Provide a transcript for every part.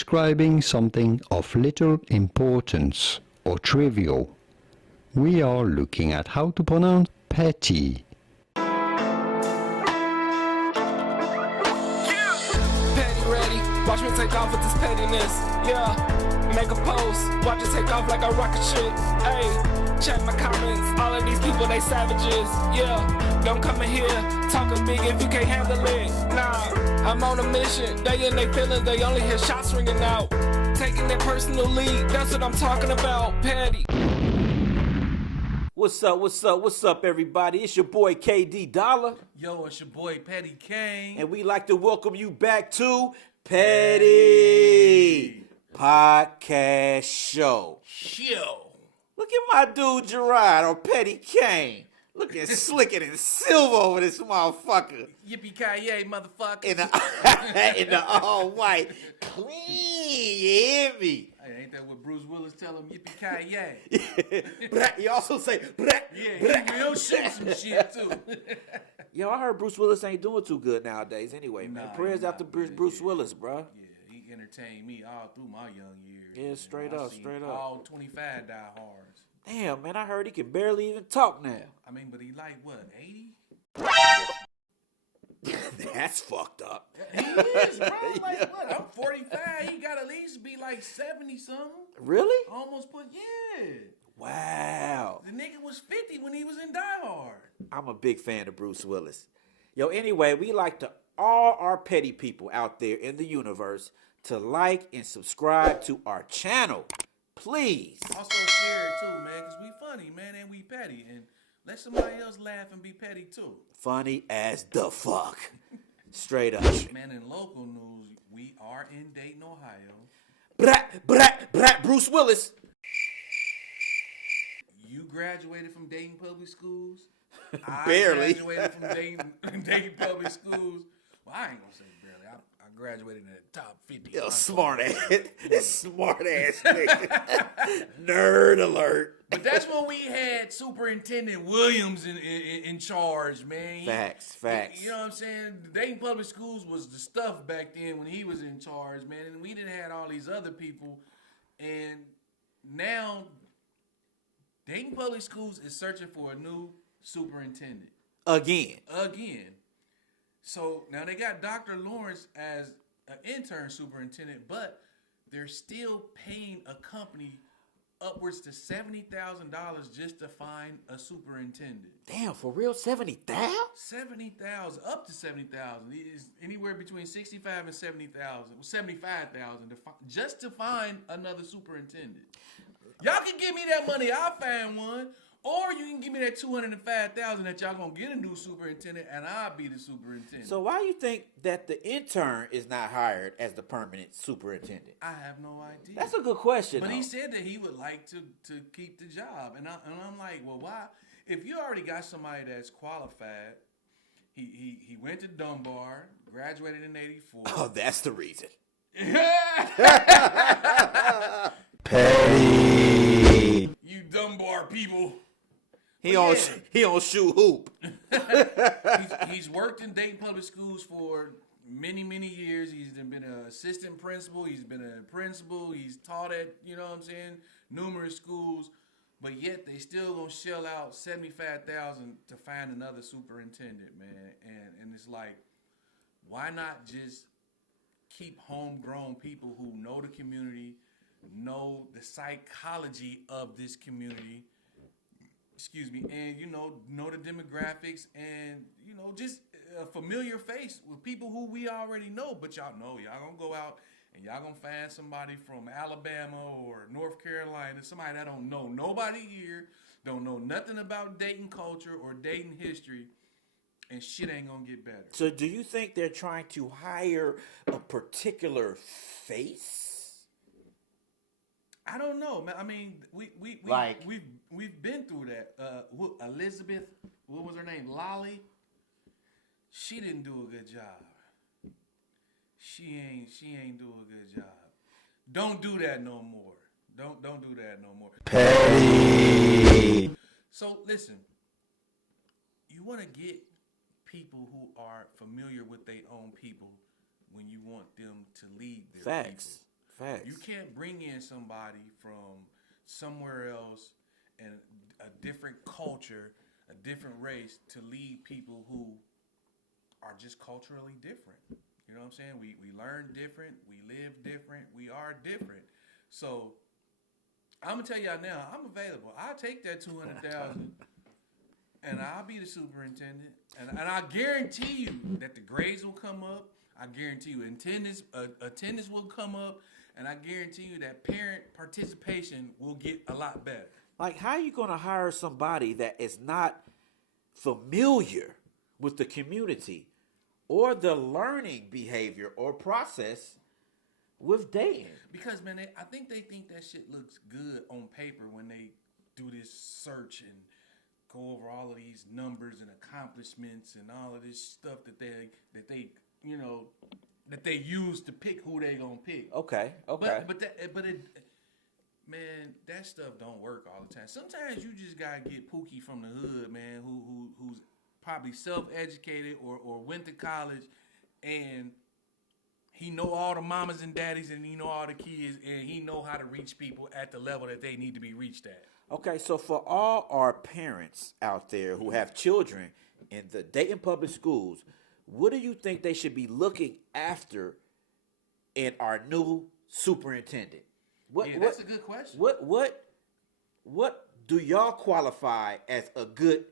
describing something of little importance or trivial. We are looking at how to pronounce petty. Petty ready, watch me take off with this pettiness. Yeah, make a post, watch it take off like a rocket ship. Hey, check my comments, all of these people they savages. Yeah, don't come in here talking big if you can't handle it. Nah, I'm on a mission, they in their feelings, they only hear shots ringing out. Taking their personal lead, that's what I'm talking about. Petty. What's up, everybody? It's your boy KD Dollar. Yo, it's your boy Petty Kane. And we like to welcome you back to Petty Podcast Show. Look at my dude Gerard on Petty Kane. Looking slicker than silver over this motherfucker. Yippee-ki-yay, motherfucker. In the all white. Clean, you hear me? Hey, ain't that what Bruce Willis tell him? Yippee-ki-yay. He also say, Yeah, he will shoot some shit, too. Yo, I heard Bruce Willis ain't doing too good nowadays anyway, man. Nah, Prayers after Bruce Willis, bro. Yeah, he entertained me all through my young years. Yeah, straight up. All 25 diehards. Damn, man, I heard he can barely even talk now. I mean, but he like, what, 80? That's fucked up. He is, bro. Like, what, I'm 45. He got at least be like 70-something. Really? Almost put, yeah. Wow. The nigga was 50 when he was in Die Hard. I'm a big fan of Bruce Willis. Yo, anyway, we like to all our petty people out there in the universe to like and subscribe to our channel. Please. Also share it too, man, because we funny, man, and we petty. And let somebody else laugh and be petty too. Funny as the fuck. Straight up. Man, in local news, we are in Dayton, Ohio. Bruce Willis. You graduated from Dayton Public Schools. Barely. I graduated from Dayton Public Schools. Well, I ain't gonna say barely. I graduated in the top 50. Yo, smart ass nigga. Nerd alert. But that's when we had Superintendent Williams in charge, man. Facts. You know what I'm saying? Dayton Public Schools was the stuff back then when he was in charge, man. And we didn't have all these other people. And now Dayton Public Schools is searching for a new superintendent. Again. So now they got Dr. Lawrence as an intern superintendent, but they're still paying a company upwards to $70,000 just to find a superintendent. Damn, for real? 70,000? 70,000, up to 70,000. It's anywhere between 65 and 70,000, 75,000 just to find another superintendent. Y'all can give me that money, I'll find one. Or you can give me that $205,000 that y'all gonna get a new superintendent, and I'll be the superintendent. So why you think that the intern is not hired as the permanent superintendent? I have no idea. That's a good question. But though. he said that he would like to keep the job, and I'm like, well, why? If you already got somebody that's qualified, he went to Dunbar, graduated in '84. Oh, that's the reason. Petty. You Dunbar people. He don't shoot hoop. He's worked in Dayton Public Schools for many years. He's been an assistant principal. He's been a principal. He's taught at, you know what I'm saying, numerous schools. But yet they still gonna shell out $75,000 to find another superintendent, man. And it's like, why not just keep homegrown people who know the community, know the psychology of this community, and know the demographics, and just a familiar face with people who we already know. But y'all gonna go out and y'all gonna find somebody from Alabama or North Carolina, somebody that don't know nobody here, don't know nothing about Dayton culture or Dayton history, and shit ain't gonna get better. So do you think they're trying to hire a particular face? I don't know, man. I mean, we've been through that. Elizabeth, what was her name? Lolly. She didn't do a good job. She ain't do a good job. Don't do that no more. Don't do that no more. Petty. So listen, you want to get people who are familiar with their own people when you want them to lead their people. Facts. You can't bring in somebody from somewhere else and a different culture, a different race to lead people who are just culturally different. You know what I'm saying? We learn different, we live different, we are different. So I'm gonna tell y'all now, I'm available. I'll take that 200,000 and I'll be the superintendent. And I guarantee you that the grades will come up. I guarantee you attendance will come up, and I guarantee you that parent participation will get a lot better. Like, how are you going to hire somebody that is not familiar with the community or the learning behavior or process with dating? Because, man, I think they think that shit looks good on paper when they do this search and go over all of these numbers and accomplishments and all of this stuff that they you know, that they use to pick who they gonna pick. Okay. But it, man, that stuff don't work all the time. Sometimes you just gotta get Pookie from the hood, man, who's probably self-educated or went to college, and he know all the mamas and daddies, and he know all the kids, and he know how to reach people at the level that they need to be reached at. Okay, so for all our parents out there who have children in the Dayton public schools, what do you think they should be looking after in our new superintendent? That's a good question. What do y'all qualify as a good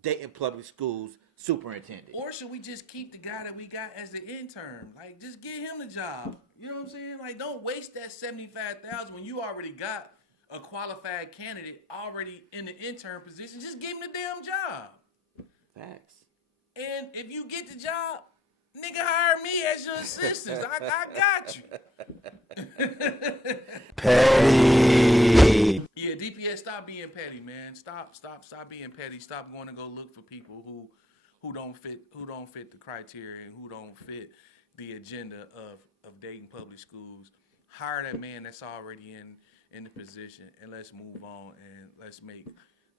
Dayton public schools superintendent? Or should we just keep the guy that we got as the intern? Like, just get him the job. You know what I'm saying? Like, don't waste that $75,000 when you already got a qualified candidate already in the intern position. Just give him the damn job. Facts. And if you get the job, nigga, hire me as your assistant. I got you. Petty. Yeah, DPS, stop being petty, man. Stop being petty. Stop going to go look for people who don't fit the criteria and who don't fit the agenda of Dayton Public Schools. Hire that man that's already in the position, and let's move on and let's make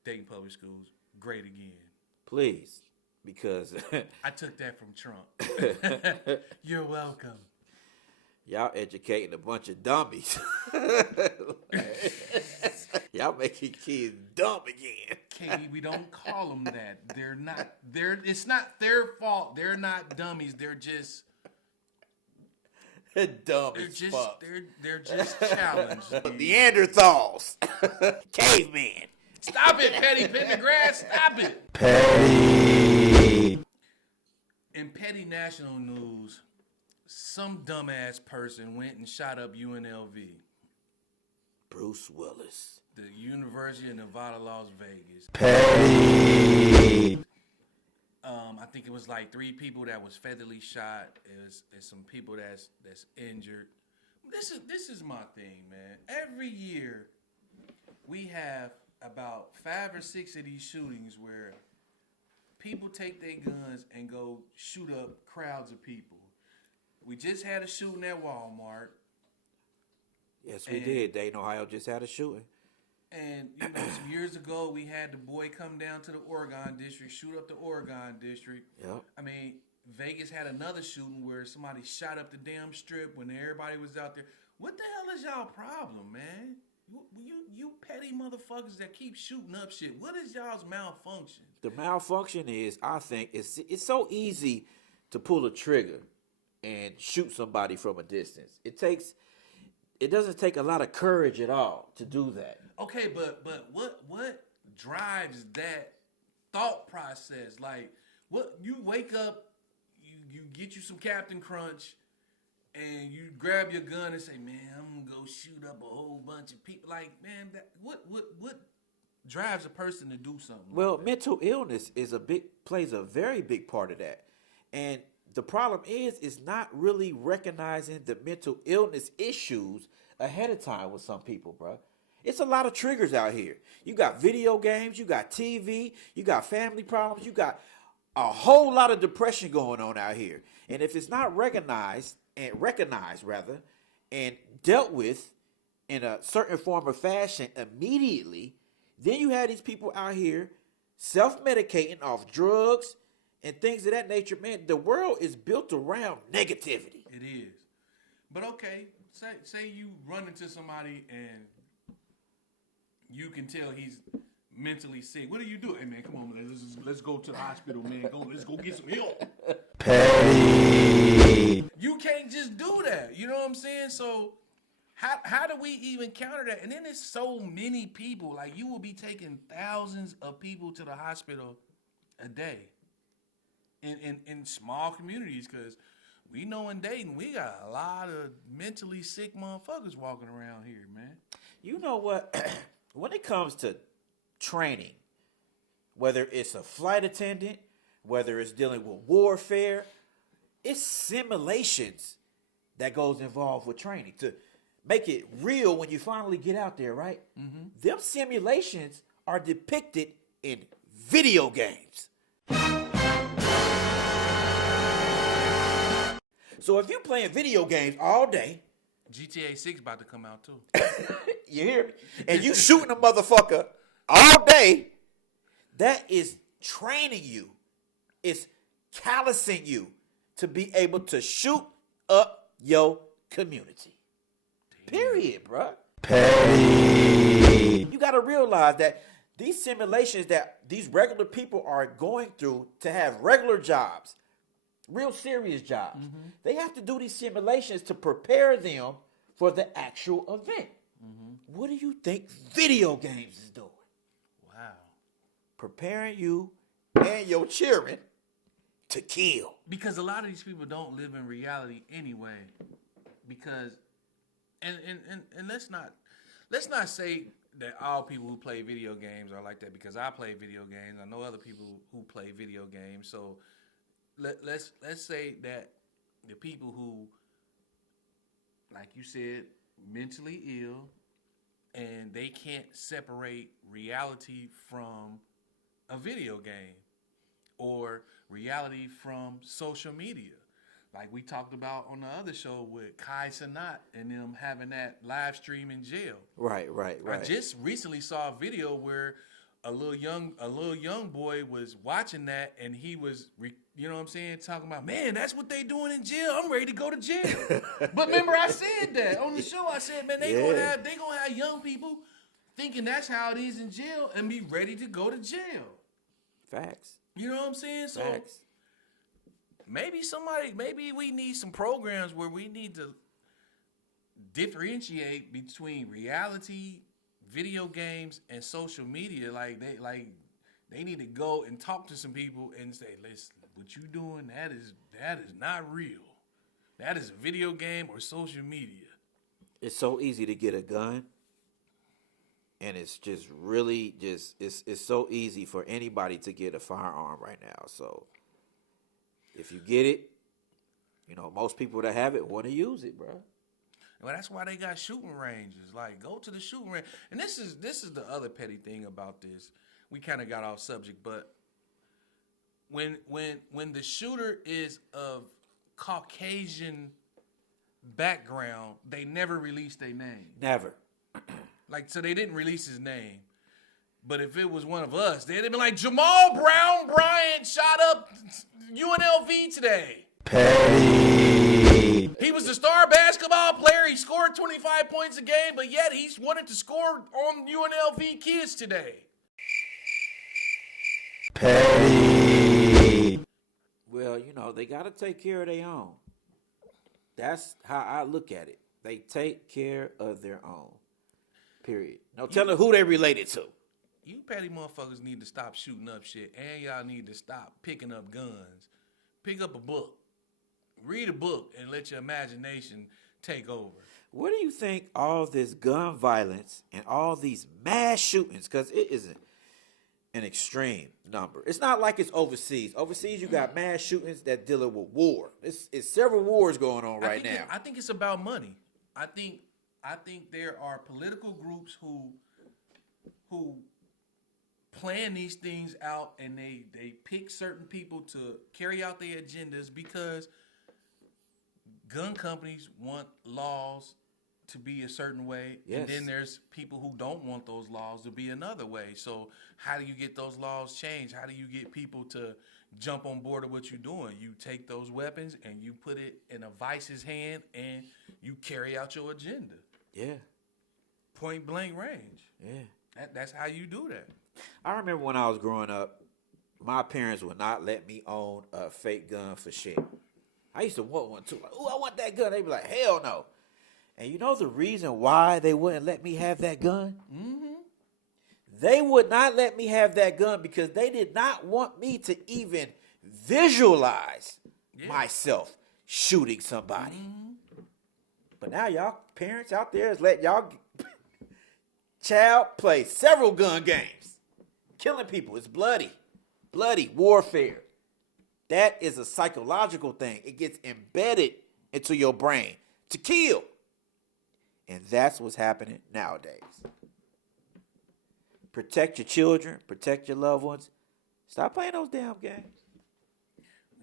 Dayton Public Schools great again. Please. Because I took that from Trump. You're welcome. Y'all educating a bunch of dummies. Y'all making kids dumb again. Katie, we don't call them that. It's not their fault. They're not dummies. They're just dumb they're as just fuck. they're just challenged. Neanderthals. Caveman. Stop it, Petty Pendergrass. Stop it. Petty. In petty national news, some dumbass person went and shot up UNLV. Bruce Willis. The University of Nevada, Las Vegas. Petty. I think it was like 3 people that was fatally shot. There's some people that's injured. This is my thing, man. Every year we have about 5 or 6 of these shootings where people take their guns and go shoot up crowds of people. We just had a shooting at Walmart. Yes, we did. Dayton, Ohio just had a shooting. And, you know, some years ago, we had the boy come down to the Oregon district, shoot up the Oregon district. Yep. I mean, Vegas had another shooting where somebody shot up the damn strip when everybody was out there. What the hell is y'all problem, man? You petty motherfuckers that keep shooting up shit. What is y'all's malfunction? The malfunction is, I think, it's so easy to pull a trigger and shoot somebody from a distance. It doesn't take a lot of courage at all to do that. Okay, but what drives that thought process? Like, what you wake up, you get you some Captain Crunch, and you grab your gun and say, "Man, I'm gonna go shoot up a whole bunch of people." Like, man, what drives a person to do something? Well, mental illness plays a very big part of that, and the problem is not really recognizing the mental illness issues ahead of time with some people, bro. It's a lot of triggers out here. You got video games, you got TV, you got family problems, you got a whole lot of depression going on out here. And if it's not recognized and dealt with in a certain form or fashion immediately, then you have these people out here self-medicating off drugs and things of that nature. Man, the world is built around negativity. It is. But okay, say you run into somebody and you can tell he's mentally sick. What do you do? Hey man, come on, man. Let's go to the hospital, man. Let's go get some help. Petty. You can't just do that. You know what I'm saying? So how do we even counter that? And then there's so many people. Like you will be taking thousands of people to the hospital a day in small communities, because we know in Dayton we got a lot of mentally sick motherfuckers walking around here, man. You know what? When it comes to training, whether it's a flight attendant, whether it's dealing with warfare, it's simulations that goes involved with training to make it real when you finally get out there, right? Mm-hmm. Them simulations are depicted in video games. So if you're playing video games all day, GTA 6 about to come out too. you hear me? And you shooting a motherfucker all day, that is training you. It's callousing you to be able to shoot up your community. Period, bruh. Petty. You got to realize that these simulations that these regular people are going through to have regular jobs, real serious jobs, they have to do these simulations to prepare them for the actual event. What do you think video games is doing? Wow. Preparing you and your children to kill. Because a lot of these people don't live in reality anyway. Because and let's not say that all people who play video games are like that, because I play video games. I know other people who play video games. So let's say that the people who, like you said, mentally ill, and they can't separate reality from a video game or reality from social media. Like we talked about on the other show with Kai Cenat and them having that live stream in jail. Right. I just recently saw a video where a little young boy was watching that, and he was, you know what I'm saying, talking about, man, that's what they doing in jail. I'm ready to go to jail. But remember, I said that on the show. I said, man, they gonna have young people thinking that's how it is in jail and be ready to go to jail. Facts. You know what I'm saying? So Facts. maybe we need some programs where we need to differentiate between reality, video games, and social media. Like they need to go and talk to some people and say, listen, what you doing, that is not real. That is a video game or social media. It's so easy to get a gun. And it's just really it's so easy for anybody to get a firearm right now. So if you get it, you know, most people that have it want to use it, bro. Well, that's why they got shooting ranges. Like, go to the shooting range. And this is the other petty thing about this. We kind of got off subject, but when the shooter is of Caucasian background, they never release their name. Never. Like, so they didn't release his name. But if it was one of us, they'd have been like, Jamal Brown Bryant shot up UNLV today. Petty. He was the star basketball player. He scored 25 points a game, but yet he's wanted to score on UNLV kids today. Petty. Well, you know, they got to take care of their own. That's how I look at it. They take care of their own. Period. No telling who they related to. You petty motherfuckers need to stop shooting up shit, and y'all need to stop picking up guns. Pick up a book. Read a book and let your imagination take over. What do you think all this gun violence and all these mass shootings, because it isn't an extreme number. It's not like it's overseas. Overseas, you got mass shootings that dealing with war. It's several wars going on right now. I think it's about money. I think there are political groups who plan these things out, and they pick certain people to carry out their agendas because gun companies want laws to be a certain way, Yes. and then there's people who don't want those laws to be another way. So how do you get those laws changed? How do you get people to jump on board of what you're doing? You take those weapons and you put it in a vice's hand, and you carry out your agenda. Yeah. Point blank range. Yeah. That's how you do that. I remember when I was growing up, my parents would not let me own a fake gun for shit. I used to want one too. Like, oh, I want that gun. They'd be like, hell no. And you know the reason why they wouldn't let me have that gun? Mm-hmm. They would not let me have that gun because they did not want me to even visualize myself shooting somebody. Mm-hmm. But now y'all parents out there is letting y'all child play several gun games. Killing people. It's bloody. Bloody warfare. That is a psychological thing. It gets embedded into your brain to kill. And that's what's happening nowadays. Protect your children. Protect your loved ones. Stop playing those damn games.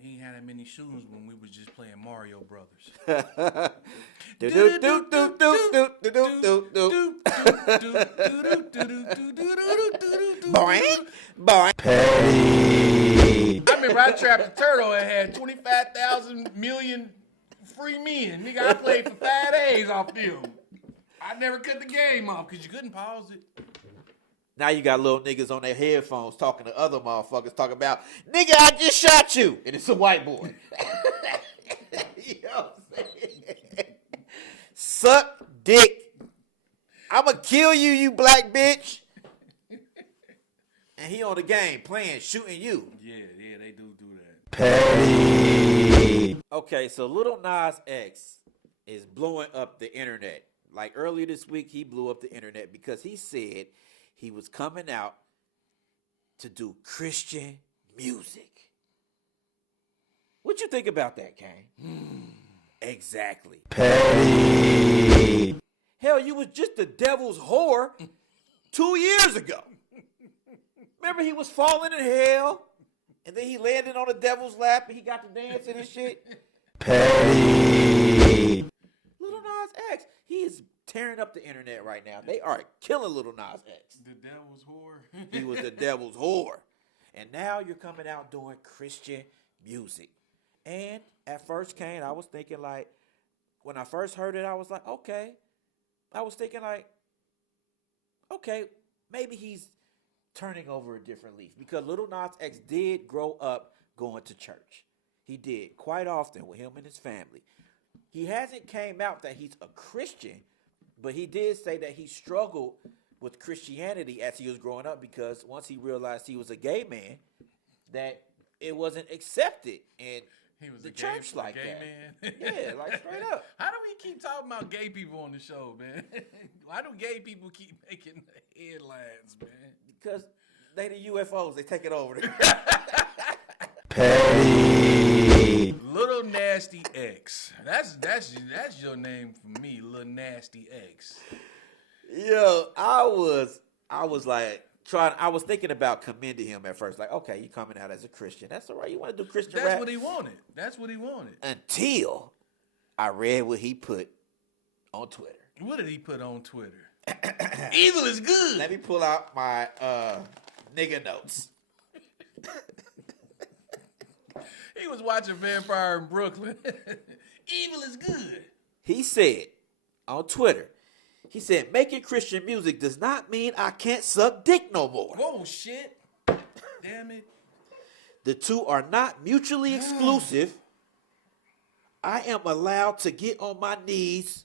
We ain't had that many shootings when we was just playing Mario Brothers. Boing, boing. I remember I trapped a turtle and had 25,000 million free men. Nigga, I played for 5 days off them. I never cut the game off because you couldn't pause it. Now you got little niggas on their headphones talking to other motherfuckers talking about, nigga, I just shot you. And it's a white boy. You know what I'm saying? Suck dick. I'ma kill you, you black bitch. And he on the game playing, shooting you. Yeah, they do that. Petty. Okay, so Lil Nas X is blowing up the internet. Like earlier this week, he blew up the internet because he said he was coming out to do Christian music. What you think about that, Kane? Exactly. Petty. Hell, you was just the devil's whore 2 years ago. Remember he was falling in hell, and then he landed on the devil's lap, and he got to dancing and shit? Petty. Lil Nas X, he is tearing up the internet right now. They are killing Lil Nas X. The devil's whore. He was the devil's whore. And now you're coming out doing Christian music. And at first, Kane, I was thinking like, when I first heard it, I was like, okay. I was thinking like, okay, maybe he's turning over a different leaf. Because Lil Nas X did grow up going to church. He did quite often with him and his family. He hasn't came out that he's a Christian, but he did say that he struggled with Christianity as he was growing up because once he realized he was a gay man, that it wasn't accepted in He was the a church gay, like gay that. man. Yeah, like straight up. How do we keep talking about gay people on the show, man? Why do gay people keep making headlines, man? Because they the UFOs, they take it over. Petty. Little Nasty X. That's your name for me, Little Nasty X. Yo, I was like I was thinking about commending him at first. Like, okay, you coming out as a Christian. That's all right. You want to do Christian That's rap? what he wanted. That's what he wanted. Until I read what he put on Twitter. What did he put on Twitter? Evil is good. Let me pull out my nigga notes. He was watching Vampire in Brooklyn. Evil is good. He said on Twitter, he said, making Christian music does not mean I can't suck dick no more. Whoa, shit. Damn it. The two are not mutually exclusive. I am allowed to get on my knees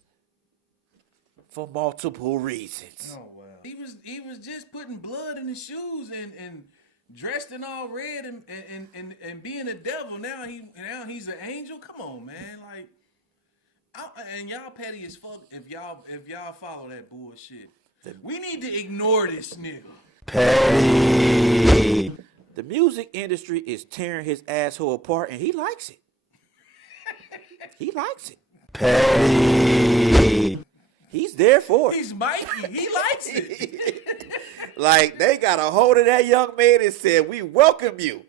for multiple reasons. Oh, wow. He was just putting blood in his shoes and dressed in all red and being a devil. Now he's an angel. Come on, man. Like, and y'all petty as fuck if y'all follow that bullshit. We need to ignore this nigga. Petty. The music industry is tearing his asshole apart, and he likes it. He likes it. Petty. He's there for it. He's Mikey. He likes it. Like, they got a hold of that young man and said, we welcome you.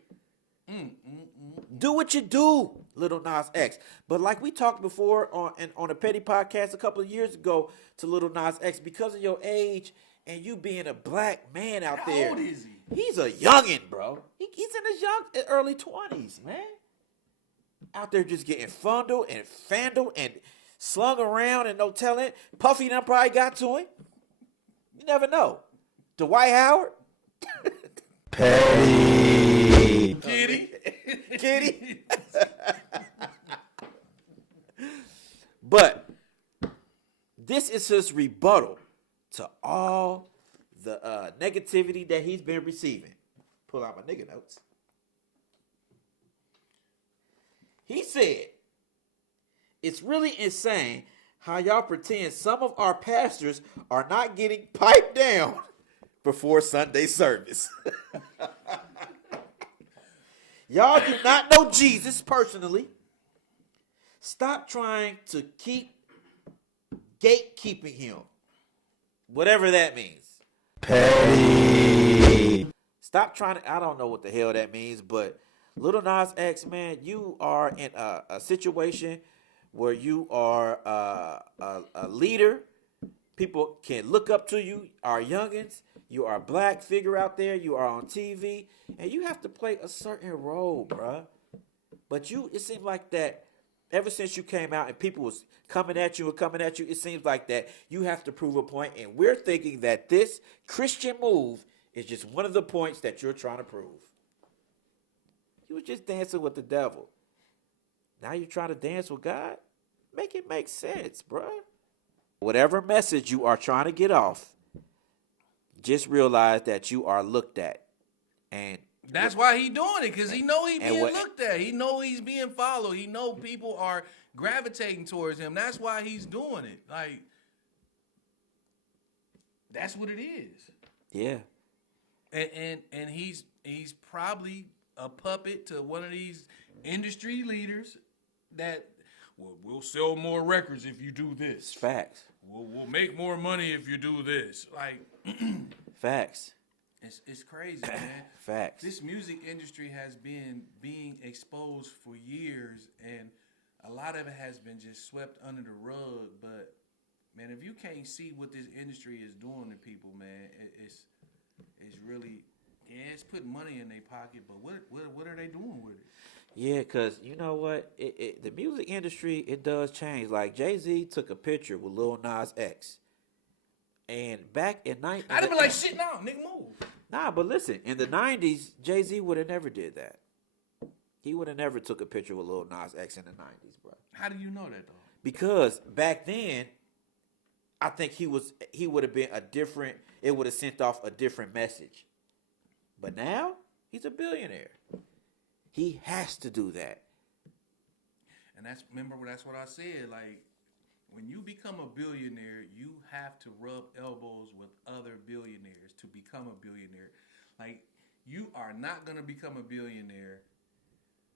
Do what you do. Lil Nas X. But like we talked before on a Petty podcast a couple of years ago to Lil Nas X, because of your age and you being a black man out there. How old is he? He's a youngin', bro. He's in his early 20s, man. Out there just getting fondled and fandled and slung around and no telling. Puffy done probably got to him. You never know. Dwight Howard. Petty. Kitty. But this is his rebuttal to all the negativity that he's been receiving. Pull out my nigga notes. He said, it's really insane how y'all pretend some of our pastors are not getting piped down before Sunday service. Y'all do not know Jesus personally. Stop trying to keep gatekeeping him. Whatever that means. Petty. Stop trying to, I don't know what the hell that means, but Lil Nas X, man, you are in a situation where you are a leader. People can look up to you, are youngins. You are a black figure out there. You are on TV. And you have to play a certain role, bruh. But it seems like that ever since you came out and people was coming at you, it seems like that you have to prove a point. And we're thinking that this Christian move is just one of the points that you're trying to prove. You was just dancing with the devil. Now you're trying to dance with God? Make it make sense, bruh. Whatever message you are trying to get off, just realize that you are looked at. And that's why he doing it, because he know he being looked at. He know he's being followed. He know people are gravitating towards him. That's why he's doing it. Like, that's what it is. Yeah. And he's probably a puppet to one of these industry leaders that we'll sell more records if you do this. Facts. We'll make more money if you do this. Like, facts. It's crazy, man. Facts. This music industry has been being exposed for years, and a lot of it has been just swept under the rug. But man, if you can't see what this industry is doing to people, man, it's really, yeah, it's putting money in their pocket. But what are they doing with it? Yeah, because you know what? The music industry, it does change. Like Jay-Z took a picture with Lil Nas X. And back in I'd have been like, shit, no, nigga, move. Nah, but listen, in the 90s, Jay-Z would have never did that. He would have never took a picture with Lil Nas X in the 90s, bro. How do you know that, though? Because back then, I think he would have been it would have sent off a different message. But now, he's a billionaire. He has to do that. And that's what I said, like, when you become a billionaire, you have to rub elbows with other billionaires to become a billionaire. Like, you are not going to become a billionaire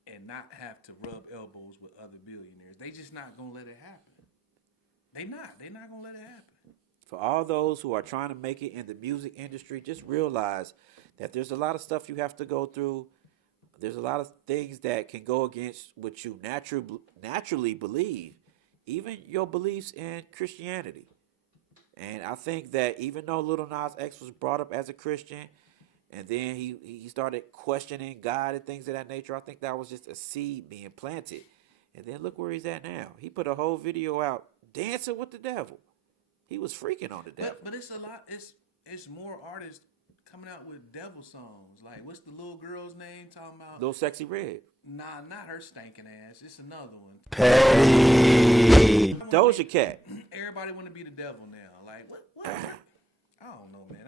and not have to rub elbows with other billionaires. They just not going to let it happen. They're not going to let it happen. For all those who are trying to make it in the music industry, just realize that there's a lot of stuff you have to go through. There's a lot of things that can go against what you naturally believe. Even your beliefs in Christianity. And I think that even though Lil Nas X was brought up as a Christian, and then he started questioning God and things of that nature, I think that was just a seed being planted. And then look where he's at now. He put a whole video out dancing with the devil. He was freaking on the devil. But it's a lot. It's more artists coming out with devil songs. Like, what's the little girl's name talking about? Lil Sexy Red. Nah, not her stinking ass. It's another one. Petty. Doja Cat. Everybody want to be the devil now. Like, what? I don't know, man.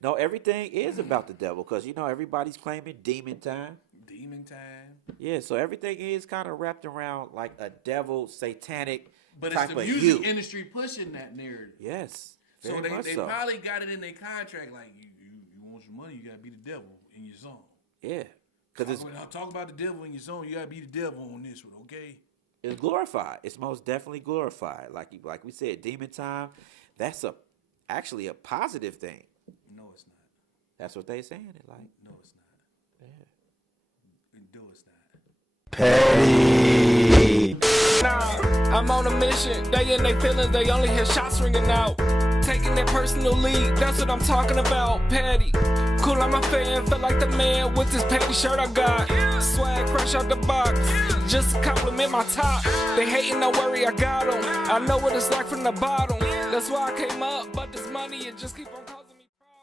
No, everything is about the devil because, you know, everybody's claiming demon time. Demon time. Yeah, so everything is kind of wrapped around like a devil, satanic but type it's the of music hue. industry pushing that narrative. Yes. So they probably got it in their contract, like, you want your money, you got to be the devil in your song. Yeah. Talk about the devil in your song, you got to be the devil on this one, okay? It's glorified. It's most definitely glorified. Like we said, demon time, that's actually a positive thing. No, it's not. That's what they saying it like. No, it's not. Yeah. No, it's not. Petty. Hey. Nah, I'm on a mission. They in their feelings, they only hear shots ringing out. Taking their personal lead, that's what I'm talking about. Petty. Cool, I'm a fan, feel like the man with this petty shirt I got. Swag fresh out the box, just to compliment my top. They hating, no worry, I got them. I know what it's like from the bottom. That's why I came up, but this money, it just keep on coming.